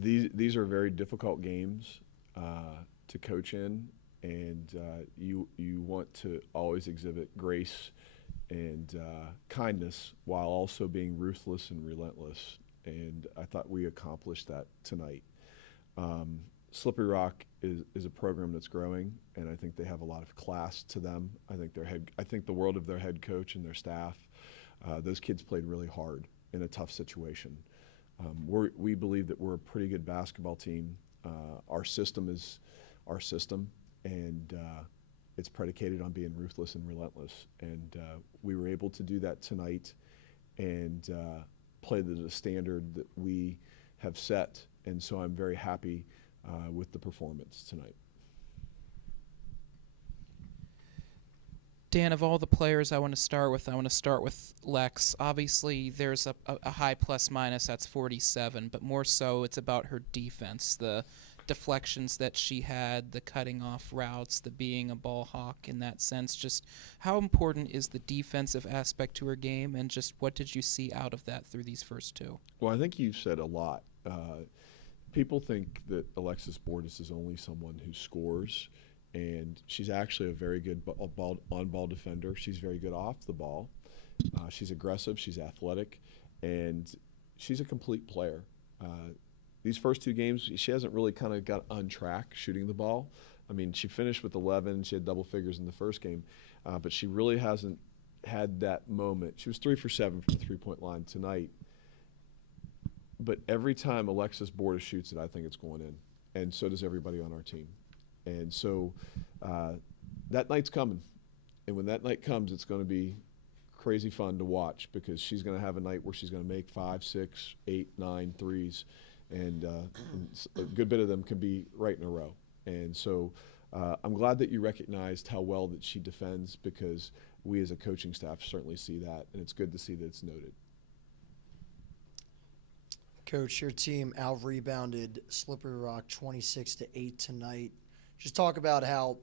these are very difficult games to coach in, and you want to always exhibit grace and kindness while also being ruthless and relentless. And I thought we accomplished that tonight. Slippery Rock is a program that's growing, and I think they have a lot of class to them. I think the world of their head coach and their staff. Those kids played really hard in a tough situation. We believe that we're a pretty good basketball team. Our system is our system, and it's predicated on being ruthless and relentless. And we were able to do that tonight and play to the standard that we have set. And so I'm very happy with the performance tonight. Dan, of all the players I want to start with Lex. Obviously, there's a high plus-minus, that's 47, but more so it's about her defense, the deflections that she had, the cutting off routes, the being a ball hawk in that sense. Just how important is the defensive aspect to her game, and just what did you see out of that through these first two? Well, I think you've said a lot. People think that Alexis Bordas is only someone who scores, and she's actually a very good on-ball defender. She's very good off the ball. She's aggressive, she's athletic, and she's a complete player. These first two games, she hasn't really kind of got on track shooting the ball. I mean, she finished with 11. She had double figures in the first game, but she really hasn't had that moment. She was 3 for 7 from the three-point line tonight. But every time Alexis Bordas shoots it, I think it's going in, and so does everybody on our team. And so that night's coming. And when that night comes, it's going to be crazy fun to watch, because she's going to have a night where she's going to make 5, 6, 8, 9 threes. And a good bit of them can be right in a row. And so I'm glad that you recognized how well that she defends, because we as a coaching staff certainly see that. And it's good to see that it's noted. Coach, your team out-rebounded Slippery Rock 26-8 tonight. Just talk about how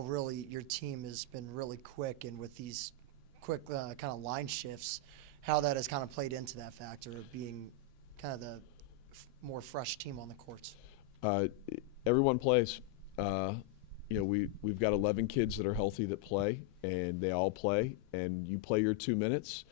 really your team has been really quick, and with these quick kind of line shifts, how that has kind of played into that factor of being kind of the more fresh team on the courts. Everyone plays. We've got 11 kids that are healthy that play, and they all play, and you play your 2 minutes,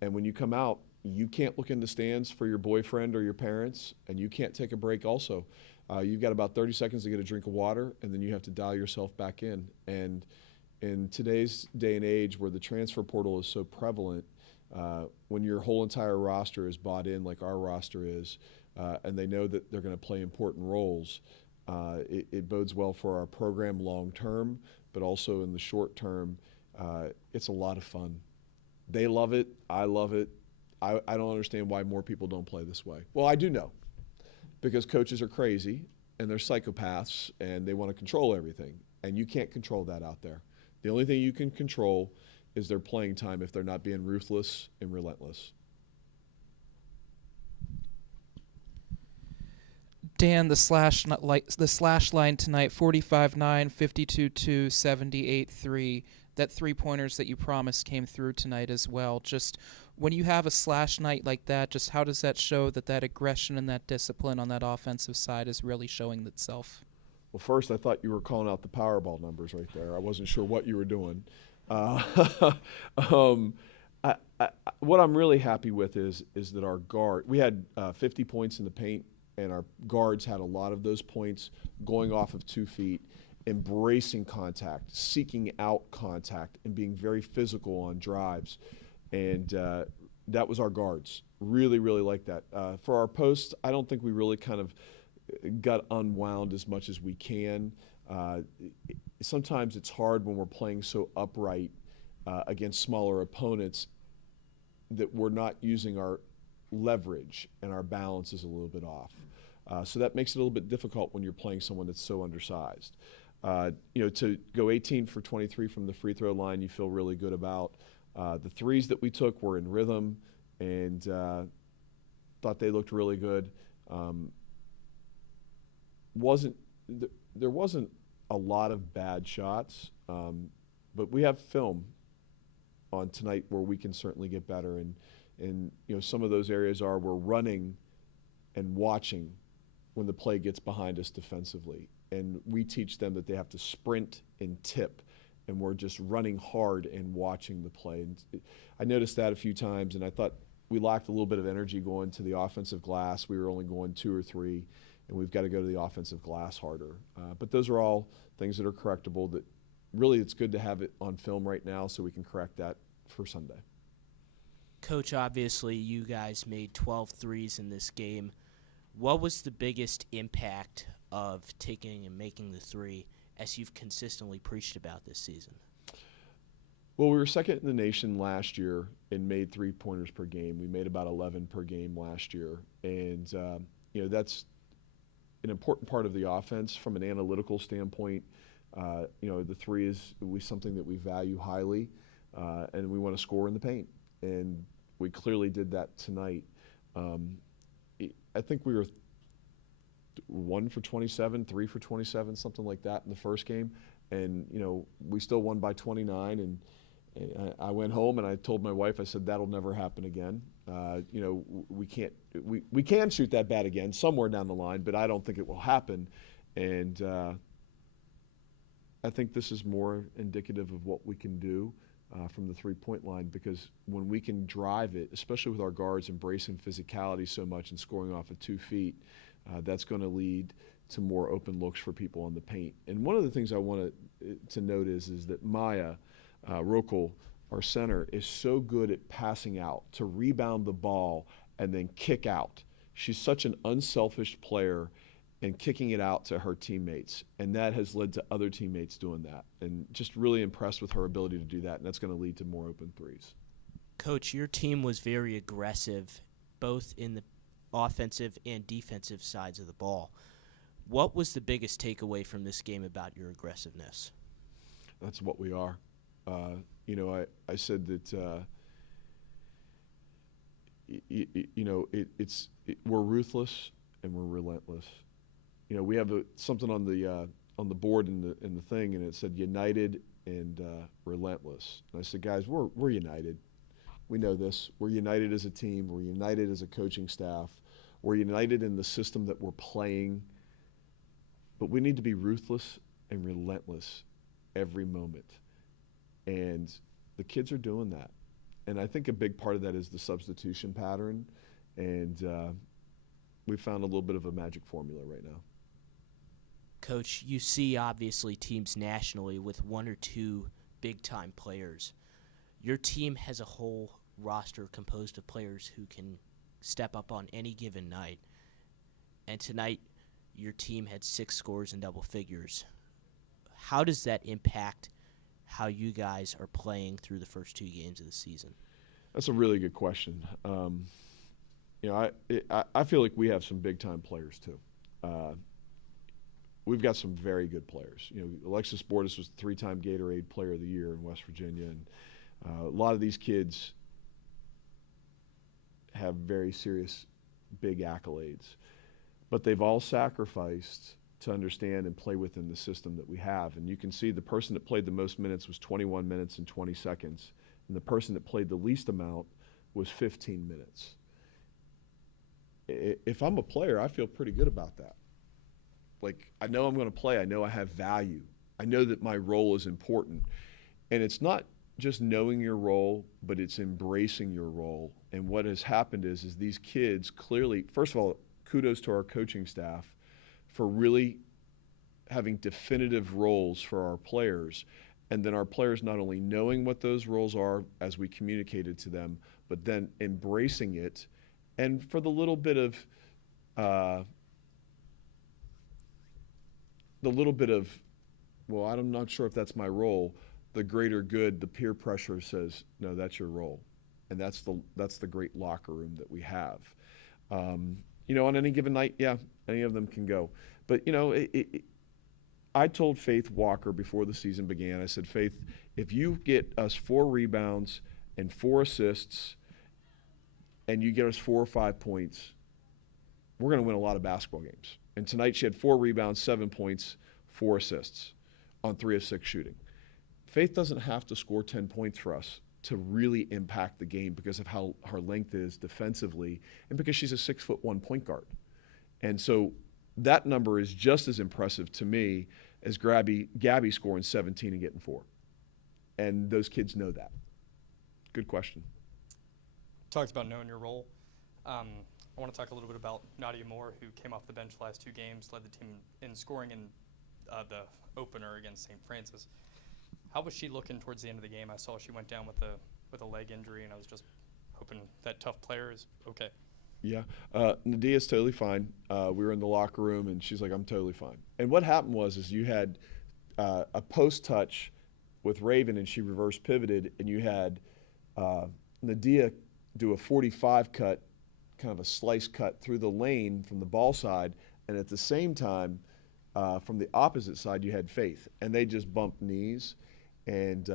and when you come out, you can't look in the stands for your boyfriend or your parents, and you can't take a break also. You've got about 30 seconds to get a drink of water, and then you have to dial yourself back in. And in today's day and age where the transfer portal is so prevalent, when your whole entire roster is bought in like our roster is, and they know that they're going to play important roles, it bodes well for our program long term, but also in the short term, it's a lot of fun. They love it. I love it. I don't understand why more people don't play this way. Well, I do know, because coaches are crazy and they're psychopaths and they want to control everything, and you can't control that out there. The only thing you can control is their playing time if they're not being ruthless and relentless. Dan, the slash line tonight, 45-9, 52-2, 78-3. That three-pointers that you promised came through tonight as well. Just when you have a slash night like that, just how does that show that aggression and that discipline on that offensive side is really showing itself? Well, first, I thought you were calling out the Powerball numbers right there. I wasn't sure what you were doing. What I'm really happy with is that our guard, we had 50 points in the paint, and our guards had a lot of those points going off of 2 feet, embracing contact, seeking out contact, and being very physical on drives. And that was our guards. Really, really like that. For our posts, I don't think we really kind of got unwound as much as we can. Sometimes it's hard when we're playing so upright against smaller opponents that we're not using our leverage, and our balance is a little bit off. So that makes it a little bit difficult when you're playing someone that's so undersized. To go 18 for 23 from the free throw line, you feel really good about. The threes that we took were in rhythm, and thought they looked really good. There wasn't a lot of bad shots, but we have film on tonight where we can certainly get better. And some of those areas are we're running and watching when the play gets behind us defensively. And we teach them that they have to sprint and tip, and we're just running hard and watching the play. And I noticed that a few times, and I thought we lacked a little bit of energy going to the offensive glass. We were only going 2 or 3, and we've got to go to the offensive glass harder. But those are all things that are correctable that really it's good to have it on film right now so we can correct that for Sunday. Coach, obviously you guys made 12 threes in this game. What was the biggest impact of taking and making the three, as you've consistently preached about this season? Well, we were second in the nation last year and made 3-pointers per game. We made about 11 per game last year. And, that's an important part of the offense from an analytical standpoint. The three is something that we value highly, and we want to score in the paint. And we clearly did that tonight. I think we were 1 for 27, 3 for 27, something like that in the first game. And, we still won by 29. And I went home and I told my wife, I said, that'll never happen again. We can shoot that bad again somewhere down the line, but I don't think it will happen. And I think this is more indicative of what we can do from the three-point line, because when we can drive it, especially with our guards embracing physicality so much and scoring off of 2 feet, that's going to lead to more open looks for people on the paint. And one of the things I want to note is that Maya Rokel, our center, is so good at passing out to rebound the ball and then kick out. She's such an unselfish player and kicking it out to her teammates, and that has led to other teammates doing that. And just really impressed with her ability to do that, and that's going to lead to more open threes. Coach, your team was very aggressive, both in the offensive and defensive sides of the ball. What was the biggest takeaway from this game about your aggressiveness? That's what we are. I said that we're ruthless and we're relentless. We have something on the board in the thing, and it said united and relentless. And I said, guys, we're united. We know this. We're united as a team. We're united as a coaching staff. We're united in the system that we're playing. But we need to be ruthless and relentless every moment. And the kids are doing that. And I think a big part of that is the substitution pattern. And we found a little bit of a magic formula right now. Coach, you see obviously teams nationally with 1 or 2 big-time players. Your team has a whole roster composed of players who can step up on any given night. And tonight, your team had 6 scores in double figures. How does that impact how you guys are playing through the first 2 games of the season? That's a really good question. I feel like we have some big-time players too. We've got some very good players. Alexis Bortis was the 3-time Gatorade Player of the Year in West Virginia, and a lot of these kids have very serious, big accolades. But they've all sacrificed to understand and play within the system that we have. And you can see the person that played the most minutes was 21 minutes and 20 seconds, and the person that played the least amount was 15 minutes. If I'm a player, I feel pretty good about that. Like, I know I'm going to play. I know I have value. I know that my role is important. And it's not just knowing your role, but it's embracing your role. And what has happened is these kids clearly, first of all, kudos to our coaching staff for really having definitive roles for our players. And then our players not only knowing what those roles are as we communicated to them, but then embracing it. And for the little bit of well, I'm not sure if that's my role, the greater good, the peer pressure says, no, that's your role. And that's the great locker room that we have. On any given night, yeah, any of them can go. But, I told Faith Walker before the season began, I said, Faith, if you get us 4 rebounds and 4 assists and you get us 4 or 5 points, we're going to win a lot of basketball games. And tonight she had 4 rebounds, 7 points, 4 assists on 3 of 6 shooting. Faith doesn't have to score 10 points for us to really impact the game because of how her length is defensively and because she's a 6'1" point guard. And so that number is just as impressive to me as Gabby scoring 17 and getting 4. And those kids know that. Good question. Talked about knowing your role. I want to talk a little bit about Nadia Moore, who came off the bench the last 2 games, led the team in scoring in the opener against St. Francis. How was she looking towards the end of the game? I saw she went down with a leg injury, and I was just hoping that tough player is okay. Yeah, Nadia's totally fine. We were in the locker room, and she's like, "I'm totally fine." And what happened is you had a post touch with Raven, and she reverse pivoted, and you had Nadia do a 45 cut, kind of a slice cut through the lane from the ball side, and at the same time, from the opposite side, you had Faith, and they just bumped knees. And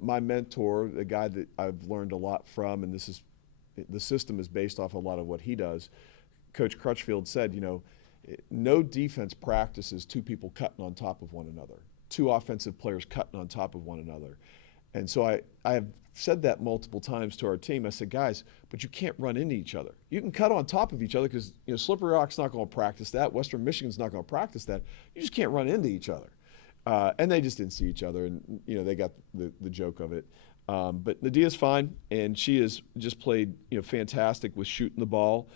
my mentor, the guy that I've learned a lot from, and the system is based off a lot of what he does, Coach Crutchfield said, no defense practices 2 people cutting on top of one another, 2 offensive players cutting on top of one another. And so I have said that multiple times to our team. I said, guys, but you can't run into each other. You can cut on top of each other because Slippery Rock's not going to practice that. Western Michigan's not going to practice that. You just can't run into each other. And they just didn't see each other, and they got the joke of it. But Nadia's fine, and she has just played fantastic with shooting the ball.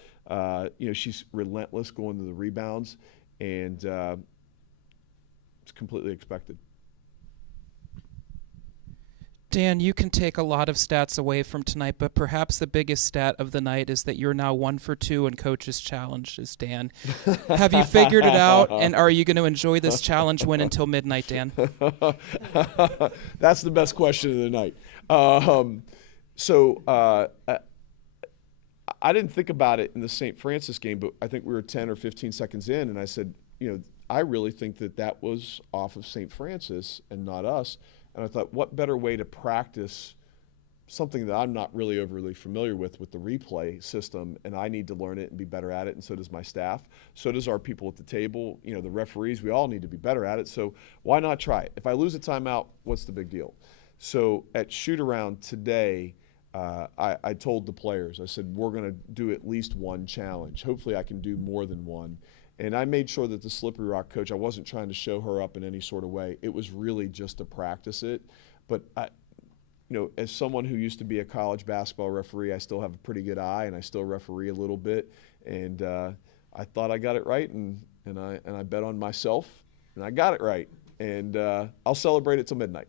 She's relentless going to the rebounds, and it's completely expected. Dan, you can take a lot of stats away from tonight, but perhaps the biggest stat of the night is that you're now 1 for 2 in coaches' challenges, Dan. Have you figured it out, and are you going to enjoy this challenge win until midnight, Dan? That's the best question of the night. I didn't think about it in the St. Francis game, but I think we were 10 or 15 seconds in, and I said, I really think that was off of St. Francis and not us. And I thought, what better way to practice something that I'm not really overly familiar with the replay system, and I need to learn it and be better at it, and so does my staff. So does our people at the table, the referees. We all need to be better at it, so why not try it? If I lose a timeout, what's the big deal? So at shoot-around today, I told the players, I said, we're going to do at least 1 challenge. Hopefully I can do more than 1. And I made sure that the Slippery Rock coach, I wasn't trying to show her up in any sort of way. It was really just to practice it. But, as someone who used to be a college basketball referee, I still have a pretty good eye, and I still referee a little bit. And I thought I got it right, and I bet on myself, and I got it right. And I'll celebrate it till midnight.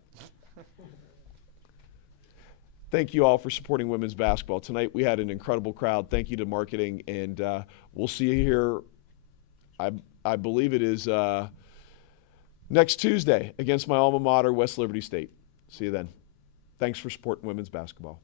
Thank you all for supporting women's basketball. Tonight we had an incredible crowd. Thank you to marketing, and we'll see you here. I believe it is next Tuesday against my alma mater, West Liberty State. See you then. Thanks for supporting women's basketball.